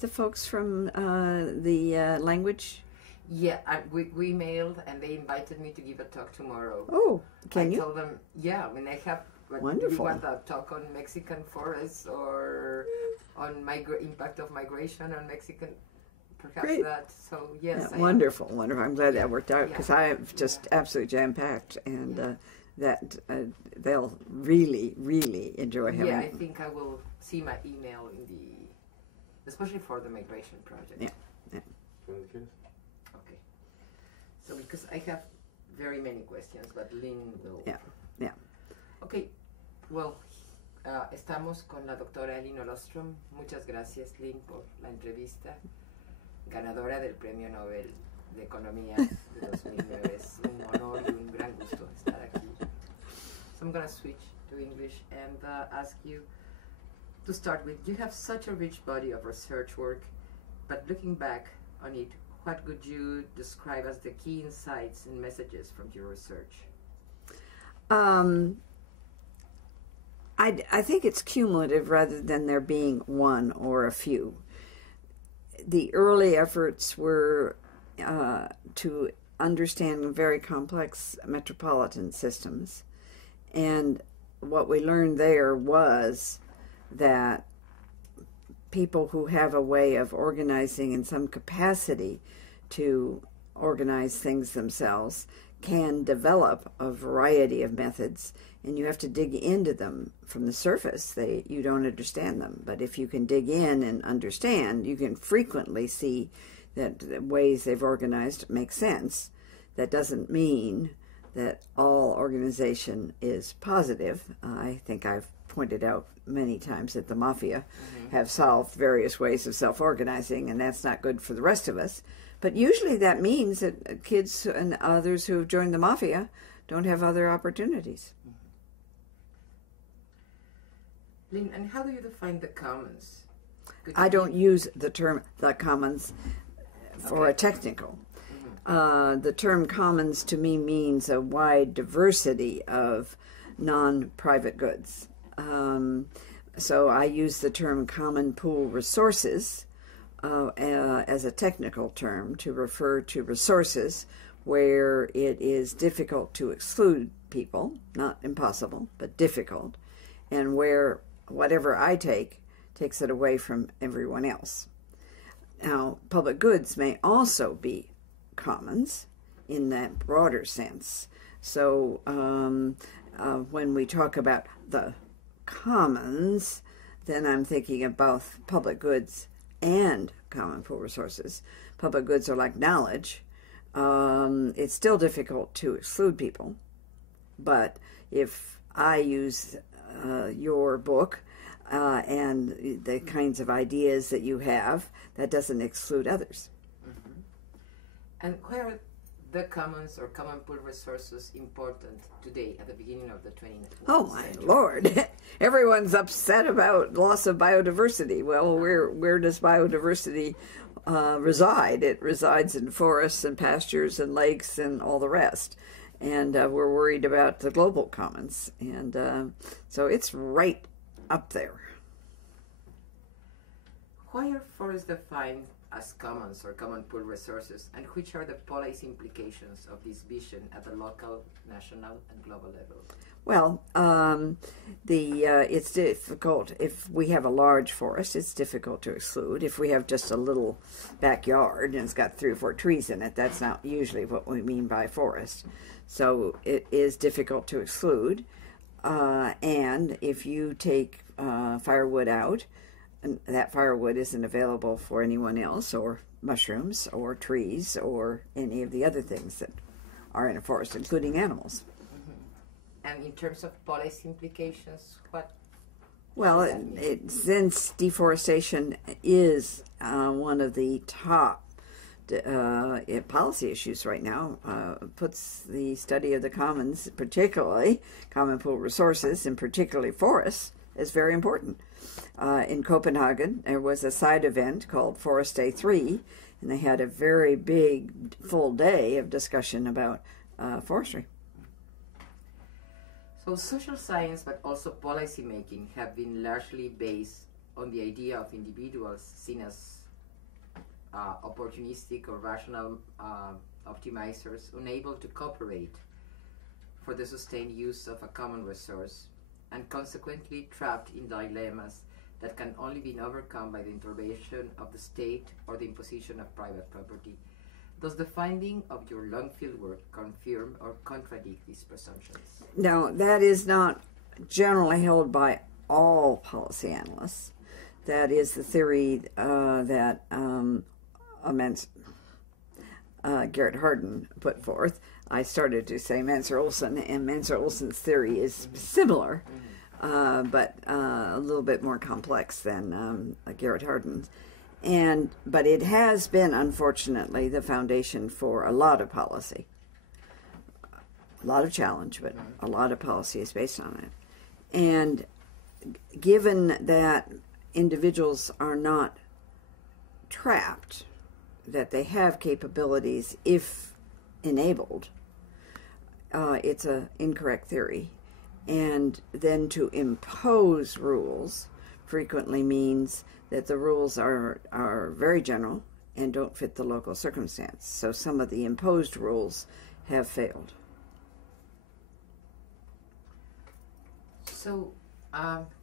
The folks from the language? Yeah, we mailed and they invited me to give a talk tomorrow. Oh, can you? I told them, yeah, when I have, like, Wonderful. do you want a talk on Mexican forests or on impact of migration on Mexican, perhaps Great. that. So, yes. Yeah, wonderful, wonderful. I'm glad that worked out because Yeah. I have just absolutely jam-packed and that they'll really, really enjoy having Yeah, I think I will see my email in the, especially for the migration project. Yeah, yeah. Okay. So because I have very many questions, but Lynn will. Yeah, yeah. Okay. Well, estamos con la doctora Elinor Ostrom. Muchas gracias, Lynn, por la entrevista. Ganadora del Premio Nobel de Economía de 2009. Es un honor y un gran gusto estar aquí. So I'm going to switch to English and ask you to start with, you have such a rich body of research work, but looking back on it, what would you describe as the key insights and messages from your research? I think it's cumulative rather than there being one or a few. The early efforts were to understand very complex metropolitan systems, and what we learned there was that people who have a way of organizing in some capacity to organize things themselves can develop a variety of methods, and you have to dig into them. From the surface, you don't understand them, but if you can dig in and understand, you can frequently see that the ways they've organized make sense. That doesn't mean that all organization is positive. I think I've pointed out many times that the mafia have solved various ways of self-organizing, and that's not good for the rest of us. But usually that means that kids and others who have joined the mafia don't have other opportunities. Lynn, and how do you define the commons? I don't use the term the commons for a technical. The term commons to me means a wide diversity of non-private goods. So I use the term common pool resources as a technical term to refer to resources where it is difficult to exclude people, not impossible, but difficult, and where whatever I take takes it away from everyone else. Now, public goods may also be commons in that broader sense. So when we talk about the commons, then I'm thinking of both public goods and common pool resources. Public goods are like knowledge. It's still difficult to exclude people, but if I use your book and the kinds of ideas that you have, that doesn't exclude others. And where are the commons or common pool resources important today at the beginning of the 20th century? Oh my Lord! Everyone's upset about loss of biodiversity. Well, where does biodiversity reside? It resides in forests and pastures and lakes and all the rest. And we're worried about the global commons. And so it's right up there. Why are forests defined as commons or common pool resources, and which are the policy implications of this vision at the local, national, and global level? Well, it's difficult. If we have a large forest, it's difficult to exclude. If we have just a little backyard and it's got 3 or 4 trees in it, that's not usually what we mean by forest. So it is difficult to exclude. And if you take firewood out, and that firewood isn't available for anyone else, or mushrooms, or trees, or any of the other things that are in a forest, including animals. And in terms of policy implications, what? Well, since deforestation is one of the top policy issues right now, puts the study of the commons, particularly common pool resources, and particularly forests, is very important. In Copenhagen, there was a side event called Forest Day 3, and they had a very big, full day of discussion about forestry. So social science, but also policy making, have been largely based on the idea of individuals seen as opportunistic or rational optimizers unable to cooperate for the sustained use of a common resource, and consequently trapped in dilemmas that can only be overcome by the intervention of the state or the imposition of private property. Does the finding of your long field work confirm or contradict these presumptions? No, that is not generally held by all policy analysts. That is the theory that Garrett Hardin put forth. I started to say Mansur-Olson, and Mansur-Olson's theory is similar, but a little bit more complex than Garrett Hardin's. But it has been, unfortunately, the foundation for a lot of policy. A lot of challenge, but a lot of policy is based on it. And given that individuals are not trapped, that they have capabilities if enabled, it's an incorrect theory. And then to impose rules frequently means that the rules are very general and don't fit the local circumstance. So some of the imposed rules have failed. So,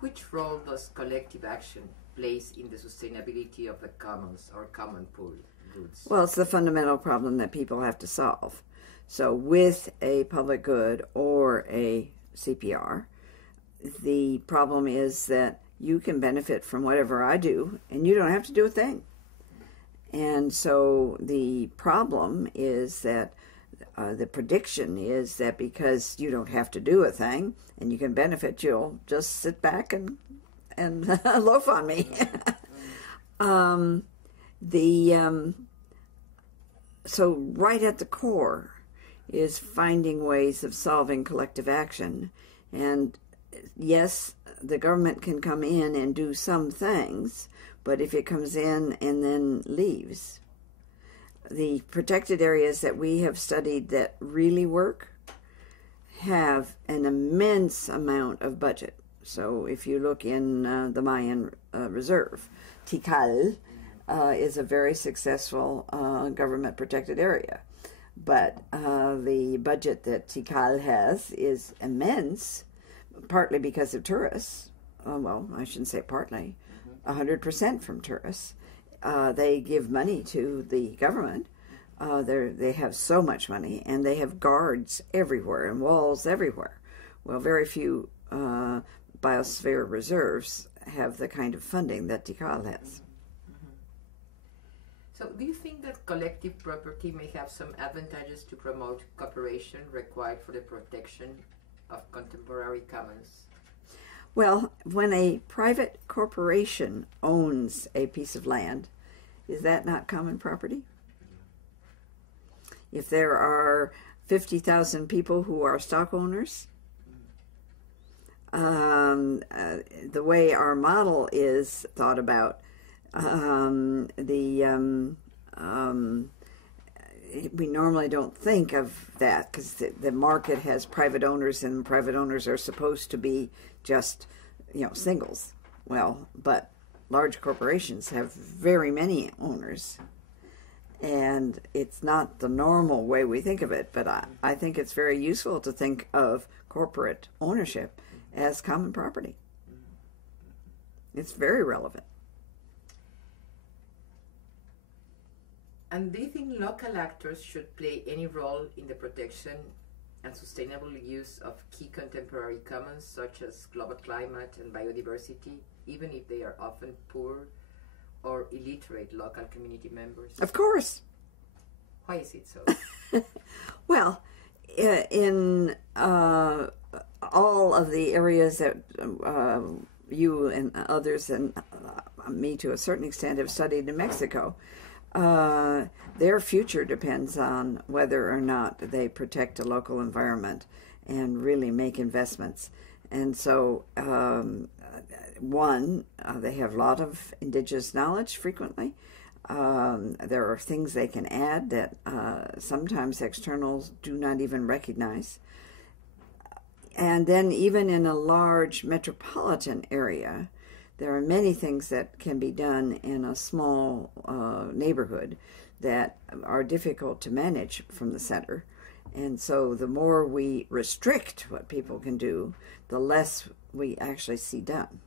which role does collective action plays in the sustainability of the commons or common pool goods? Well, it's the fundamental problem that people have to solve. So with a public good or a CPR, the problem is that you can benefit from whatever I do, and you don't have to do a thing. And so the problem is that the prediction is that because you don't have to do a thing and you can benefit, you'll just sit back and loaf on me. So right at the core is finding ways of solving collective action. And yes, the government can come in and do some things, but if it comes in and then leaves, the protected areas that we have studied that really work have an immense amount of budget. So if you look in the Mayan Reserve, Tikal is a very successful government protected area. But the budget that Tikal has is immense, partly because of tourists. Well, I shouldn't say partly, 100% from tourists. They give money to the government. They have so much money, and they have guards everywhere and walls everywhere. Well, very few biosphere reserves have the kind of funding that Tikal has. So do you think that collective property may have some advantages to promote cooperation required for the protection of contemporary commons? Well, when a private corporation owns a piece of land, is that not common property? If there are 50,000 people who are stock owners, the way our model is thought about, we normally don't think of that because the market has private owners, and private owners are supposed to be just, singles. Well, but large corporations have very many owners, and it's not the normal way we think of it, but I think it's very useful to think of corporate ownership as common property. It's very relevant. And do you think local actors should play any role in the protection and sustainable use of key contemporary commons such as global climate and biodiversity, even if they are often poor or illiterate local community members? Of course. Why is it so? Well, in all of the areas that you and others and me to a certain extent have studied in Mexico, their future depends on whether or not they protect a local environment and really make investments. And so, they have a lot of indigenous knowledge frequently. There are things they can add that sometimes externals do not even recognize. And then even in a large metropolitan area, there are many things that can be done in a small neighborhood that are difficult to manage from the center. And so the more we restrict what people can do, the less we actually see done.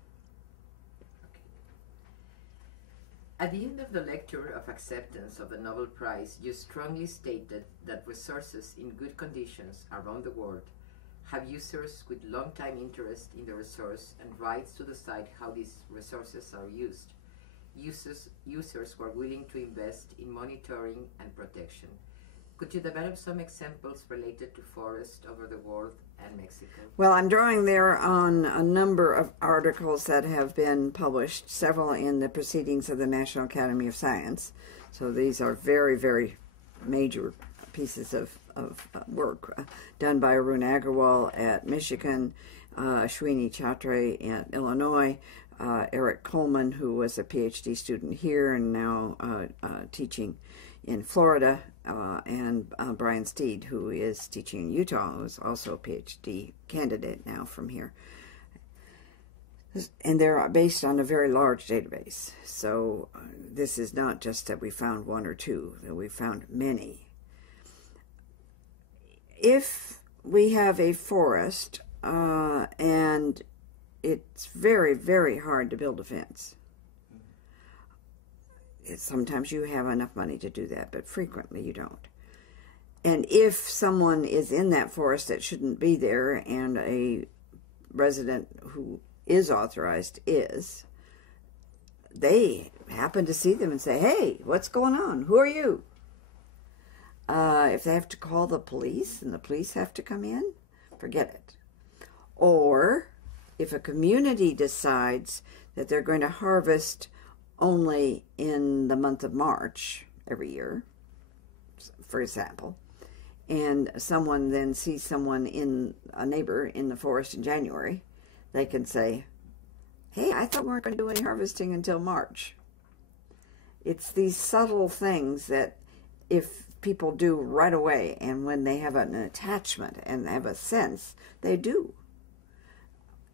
At the end of the lecture of acceptance of the Nobel Prize, you strongly stated that resources in good conditions around the world have users with long-time interest in the resource and rights to decide how these resources are used. Users who are willing to invest in monitoring and protection. Could you develop some examples related to forests over the world and Mexico? Well, I'm drawing there on a number of articles that have been published, several in the Proceedings of the National Academy of Science. So these are very, very major pieces of work done by Arun Agarwal at Michigan, Ashwini Chatre at Illinois, Eric Coleman, who was a PhD student here and now teaching in Florida, and Brian Steed, who is teaching in Utah, who is also a PhD candidate now from here. And they're based on a very large database. So this is not just that we found one or two, that we found many. If we have a forest and it's very, very hard to build a fence, sometimes you have enough money to do that, but frequently you don't. And if someone is in that forest that shouldn't be there and a resident who is authorized is, they happen to see them and say, hey, what's going on? Who are you? If they have to call the police and the police have to come in, forget it. Or if a community decides that they're going to harvest only in the month of March every year, for example, and someone then sees someone a neighbor in the forest in January, they can say, hey, I thought we weren't going to do any harvesting until March. It's these subtle things that if people do right away, and when they have an attachment and have a sense, they do.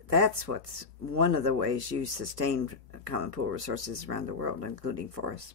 That's what's one of the ways you sustain common pool resources around the world, including forests.